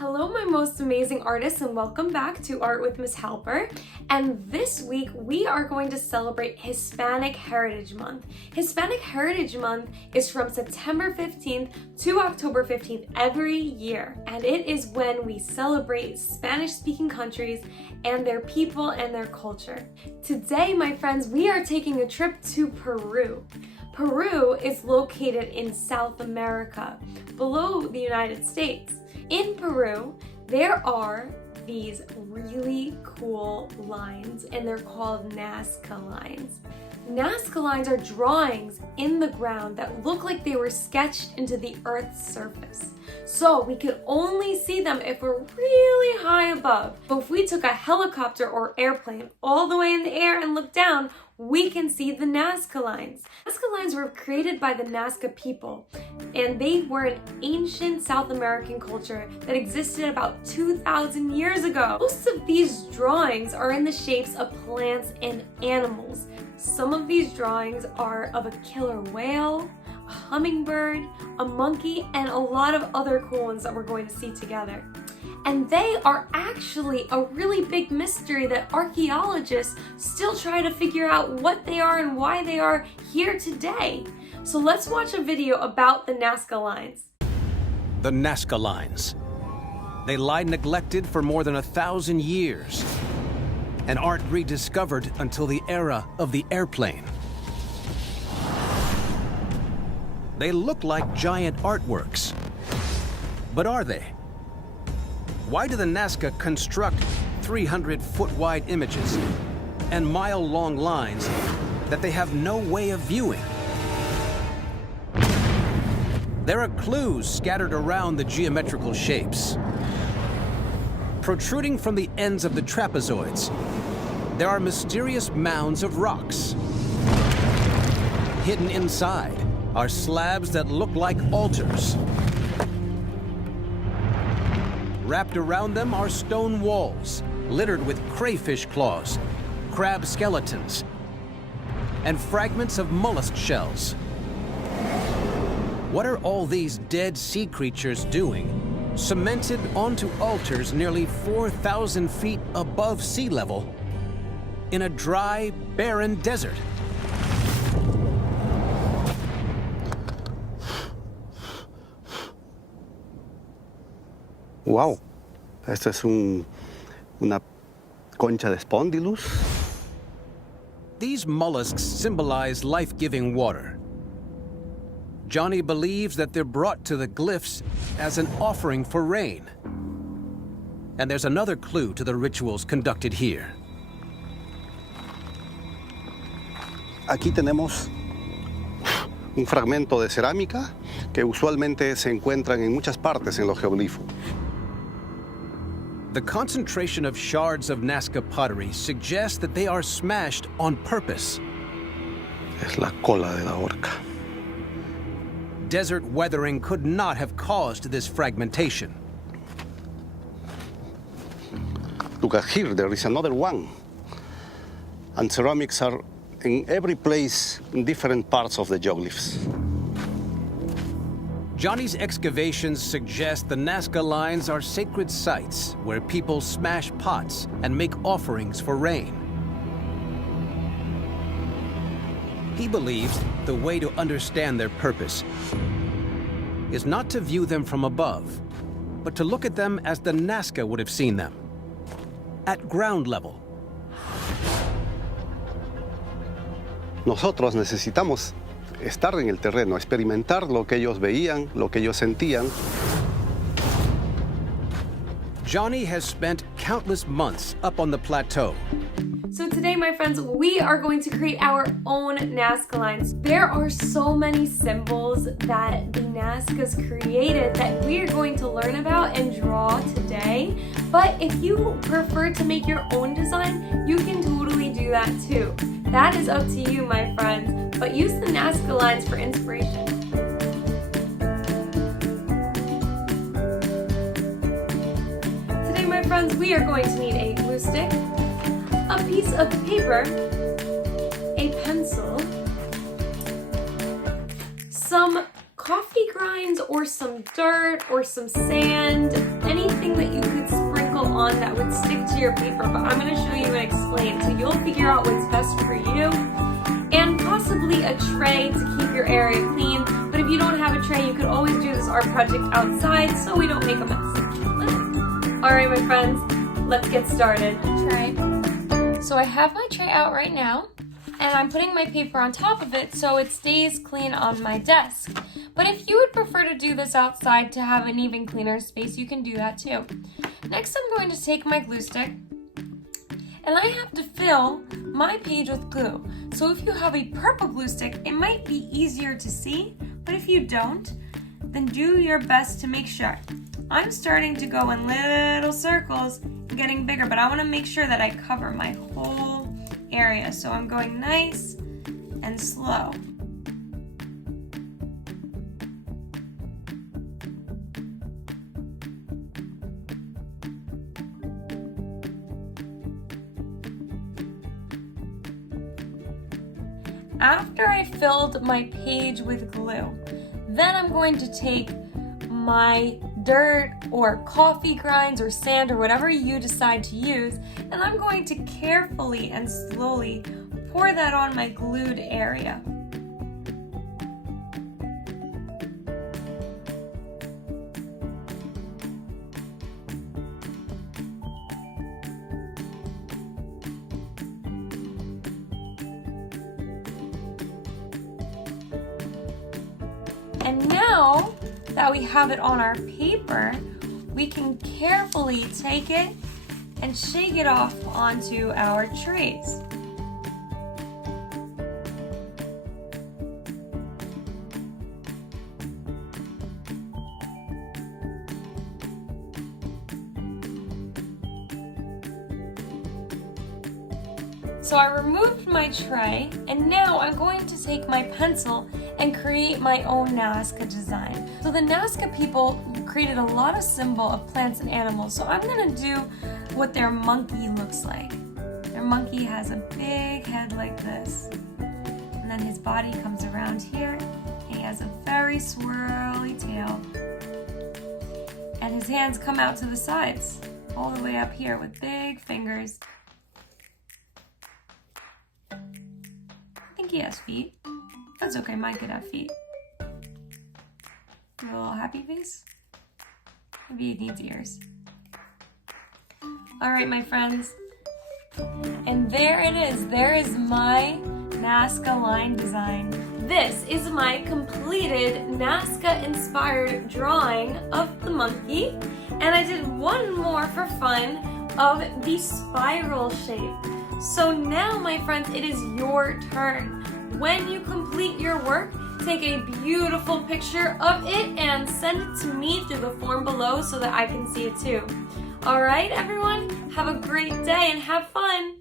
Hello, my most amazing artists, and welcome back to Art with Miss Halper. And this week we are going to celebrate Hispanic Heritage Month. Hispanic Heritage Month is from September 15th to October 15th every year, and it is when we celebrate Spanish-speaking countries and their people and their culture. Today, my friends, we are taking a trip to Peru. Peru is located in South America, below the United States. In Peru, there are these really cool lines, and they're called Nazca lines. Nazca lines are drawings in the ground that look like they were sketched into the Earth's surface. So we could only see them if we're really high above. But if we took a helicopter or airplane all the way in the air and looked down, we can see the Nazca lines. Nazca lines were created by the Nazca people, and they were an ancient South American culture that existed about 2,000 years ago. Most of these drawings are in the shapes of plants and animals. Some of these drawings are of a killer whale, a hummingbird, a monkey, and a lot of other cool ones that we're going to see together. And they are actually a really big mystery that archaeologists still try to figure out what they are and why they are here today. So let's watch a video about the Nazca lines. The Nazca lines. They lie neglected for more than 1,000 years and aren't rediscovered until the era of the airplane. They look like giant artworks, but are they? Why do the Nazca construct 300-foot-wide images and mile-long lines that they have no way of viewing? There are clues scattered around the geometrical shapes. Protruding from the ends of the trapezoids, there are mysterious mounds of rocks. Hidden inside are slabs that look like altars. Wrapped around them are stone walls, littered with crayfish claws, crab skeletons, and fragments of mollusk shells. What are all these dead sea creatures doing, cemented onto altars nearly 4,000 feet above sea level in a dry, barren desert? Wow, esta es una concha de Spondylus. These mollusks symbolize life-giving water. Johnny believes that they're brought to the glyphs as an offering for rain. And there's another clue to the rituals conducted here. Aquí tenemos un fragmento de cerámica que usualmente se encuentran en muchas partes en los geoglifos. The concentration of shards of Nazca pottery suggests that they are smashed on purpose. Es la cola de la orca. Desert weathering could not have caused this fragmentation. Look at here, there is another one. And ceramics are in every place in different parts of the geoglyphs. Johnny's excavations suggest the Nazca lines are sacred sites where people smash pots and make offerings for rain. He believes the way to understand their purpose is not to view them from above, but to look at them as the Nazca would have seen them, at ground level. Nosotros necesitamos estar en el terreno, experimentar lo que ellos veían, lo que ellos sentían. Johnny has spent countless months up on the plateau. So today, my friends, we are going to create our own Nazca lines. There are so many symbols that the Nazcas created that we are going to learn about and draw today. But if you prefer to make your own design, you can totally do that too. That is up to you, my friends, but use the Nazca lines for inspiration. Today, my friends, we are going to need a glue stick, a piece of paper, a pencil, some coffee grinds or some dirt or some sand, anything that you could sprinkle on that would stick to your paper, but I'm going to show you and explain so you'll figure out what's best for you. And possibly a tray to keep your area clean, but if you don't have a tray, you could always do this art project outside so we don't make a mess. Alright my friends, let's get started. Tray. So I have my tray out right now, and I'm putting my paper on top of it so it stays clean on my desk. But if you would prefer to do this outside to have an even cleaner space, you can do that too. Next I'm going to take my glue stick, and I have to fill my page with glue. So if you have a purple glue stick, it might be easier to see, but if you don't, then do your best to make sure. I'm starting to go in little circles and getting bigger, but I want to make sure that I cover my whole area. So I'm going nice and slow. After I filled my page with glue, then I'm going to take my dirt or coffee grinds or sand or whatever you decide to use, and I'm going to carefully and slowly pour that on my glued area. And now that we have it on our paper, we can carefully take it and shake it off onto our trays. So I removed my tray, and now I'm going to take my pencil and create my own Nazca design. So the Nazca people created a lot of symbol of plants and animals, so I'm gonna do what their monkey looks like. Their monkey has a big head like this, and then his body comes around here. He has a very swirly tail, and his hands come out to the sides, all the way up here with big fingers. I think he has feet. That's okay, mine could have feet. A little happy face? Maybe it needs ears. Alright, my friends. And there it is. There is my Nazca line design. This is my completed Nazca-inspired drawing of the monkey. And I did one more for fun of the spiral shape. So now, my friends, it is your turn. When you complete your work, take a beautiful picture of it and send it to me through the form below so that I can see it too. All right, everyone, have a great day and have fun.